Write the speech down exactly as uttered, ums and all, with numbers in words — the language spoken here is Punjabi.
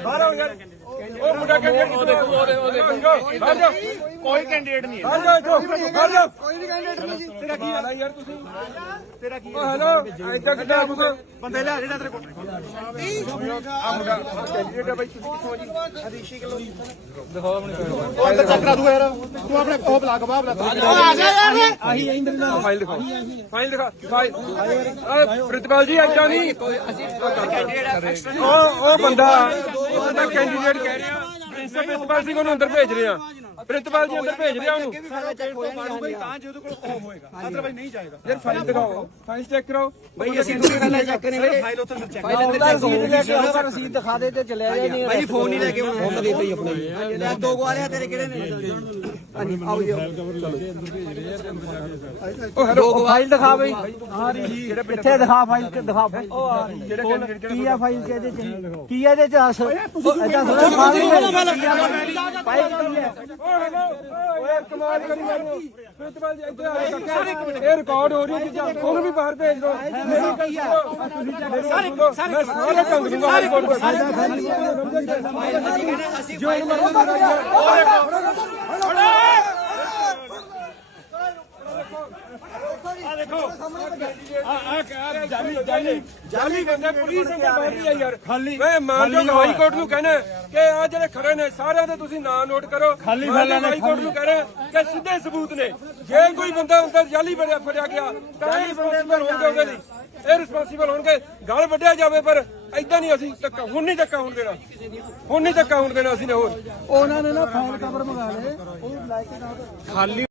ਬਾਹਰ ਯਾਰ ਉਹ ਮੁੰਡਾ ਕੈਂਡੀਡੇਟ ਉਹ ਦੇਖੋ ਉਹ ਦੇਖੋ ਕੋਈ ਕੈਂਡੀਡੇਟ ਨਹੀਂ ਹੈ ਕੋਈ ਵੀ ਕੈਂਡੀਡੇਟ ਨਹੀਂ ਜੀ। ਤੇਰਾ ਕੀ ਹਾਲ ਹੈ ਯਾਰ ਤੁਸੀਂ ਤੇਰਾ ਕੀ ਹੈਲੋ ਐਦਾਂ ਕਿੱਦਾਂ ਬੰਦੇ ਲਿਆ ਜਿਹੜਾ ਤੇਰੇ ਕੋਲ ਆ ਮੁੰਡਾ ਕੈਂਡੀਡੇਟ ਹੈ ਬਾਈ ਤੁਸੀਂ ਕਿੱਥੋਂ ਆ ਜੀ ਹਰੀਸ਼ੀ ਕਿਲੋ ਦਿਖਾਓ ਆਪਣੇ ਉਹ ਅੰਦਰ ਚੱਕ ਕਰਾ ਦੂਗਾ ਯਾਰ ਤੂੰ ਆਪਣੇ ਉਹ ਬਲਾ ਗਵਾ ਬਲਾ ਆ ਜਾ ਯਾਰ ਆਹੀ ਇੰਦਰ ਨਾਲ ਫਾਈਲ ਦਿਖਾਓ ਫਾਈਲ ਦਿਖਾ ਫਾਈਲ ਪ੍ਰਿਤਪਾਲ ਜੀ ਐਦਾਂ ਨਹੀਂ ਉਹ ਉਹ ਬੰਦਾ ਉਹ ਬੰਦਾ ਕੈਂਡੀਡੇਟ ਕਹਿ ਰਿਹਾ ਪ੍ਰਿੰਸੀਪਲ ਸਿੰਘ ਉਹਨੂੰ ਅੰਦਰ ਭੇਜ ਰਿਹਾ ਪ੍ਰਿੰਸੀਪਲ ਜੀ ਅੰਦਰ ਭੇਜ ਰਿਹਾ ਉਹਨੂੰ ਤਾਂ ਜੇ ਉਹਦੇ ਕੋਲ ਫਾਰਮ ਹੋਏਗਾ ਅਦਰਵਾਈਜ਼ ਨਹੀਂ ਜਾਏਗਾ ਯਾਰ ਫਾਈਲ ਦਿਖਾਓ ਫਾਈਲ ਚੈੱਕ ਕਰਾਓ ਬਈ ਅਸੀਂ ਦੂਸਰੀ ਚੈੱਕ ਕਰਾਂਗੇ ਫਾਈਲ ਉੱਥੇ ਚੈੱਕ ਕਰਾਓ ਰਸੀਦ ਲੈ ਕੇ ਆਉਣਾ ਰਸੀਦ ਦਿਖਾ ਦੇ ਤੇ ਚਲਿਆ ਜਾ ਨਹੀਂ ਭਾਈ ਫੋਨ ਨਹੀਂ ਲੈ ਕੇ ਆਉਣਾ ਫੋਨ ਦੇ ਦਿੱਤੇ ਆਪਣੇ ਦੋ ਗਵਾਲੇ ਤੇਰੇ ਕਿਹੜੇ ਨੇ ਹਾਂਜੀ ਆਓ ਜੀ ਉਹ ਫਾਈਲ ਦਿਖਾ ਬਈ ਹਾਂ ਜੀ ਕਿੱਥੇ ਦਿਖਾ ਫਾਈਲ ਤੇ ਦਿਖਾ ਉਹ ਕੀ ਆ ਫਾਈਲ ਇਹਦੇ ਚ ਕੀ ਆ ਇਹਦੇ ਚ ਐਦਾਂ ਥੋੜਾ ਫਾਈਲ ਕੀ ਹੈ ਓਏ ਕਮਾਲ ਕਰੀ ਮੈਨੂੰ ਪ੍ਰਿੰਸੀਪਲ ਜੀ ਇੱਥੇ ਆ ਇਹ ਰਿਕਾਰਡ ਹੋ ਰਹੀ ਚੀਜ਼ਾਂ ਉਹਨੂੰ ਵੀ ਬਾਹਰ ਭੇਜ ਦਿਓ ਮੇਰੀ ਕੀ ਆ ਤੁਸੀਂ ਸਾਰੇ ਸਾਰੇ ਸਾਰੇ ਕੰਮ ਦੂੰਗਾ ਰਿਕਾਰਡ ਅਸੀਂ ਜੋ ਆ ਦੇਖੋ ਆ ਆ ਜਾਲੀ ਜਾਲੀ ਜਾਲੀ ਬੰਦੇ ਪੁਲਿਸ ਅੰਦਰ ਬੈਠ ਰਹੀ ਹੈ ਯਾਰ ਖਾਲੀ ਓਏ ਮਾਨਯੋਗ ਹਾਈ ਕੋਰਟ ਨੂੰ ਕਹਿਣਾ ਕਿ ਆ ਜਿਹੜੇ ਖੜੇ ਨੇ ਸਾਰਿਆਂ ਦੇ ਤੁਸੀਂ ਨਾਂ ਨੋਟ ਕਰੋ ਖਾਲੀ ਹਾਈ ਕੋਰਟ ਨੂੰ ਕਹਿਣਾ ਕਿ ਸਿੱਧੇ ਸਬੂਤ ਨੇ ਜੇ ਕੋਈ ਬੰਦਾ ਅੰਦਰ ਜਾਲੀ ਫੜਿਆ ਫੜਿਆ ਗਿਆ ਤਾਂ ਇਹ ਰਿਸਪਾਂਸੀਬਲ ਹੋਣਗੇ ਉਹਦੇ ਲਈ ਇਹ ਰਿਸਪਾਂਸੀਬਲ ਹੋਣਗੇ ਗਲ ਵੱਢਿਆ ਜਾਵੇ ਪਰ ਏਦਾਂ ਨਹੀਂ ਅਸੀਂ ਧੱਕਾ ਹੁਣ ਨਹੀਂ ਧੱਕਾ ਹੋਣ ਦੇਣਾ ਹੁਣ ਨਹੀਂ ਧੱਕਾ ਹੋਣ ਦੇਣਾ ਅਸੀਂ ਨੇ ਹੋਰ ਉਹਨਾਂ ਨੇ ਨਾ ਫਾਈਲ ਕਵਰ ਮੰਗਾ ਲਏ ਉਹ ਲੈ ਕੇ ਖਾਲੀ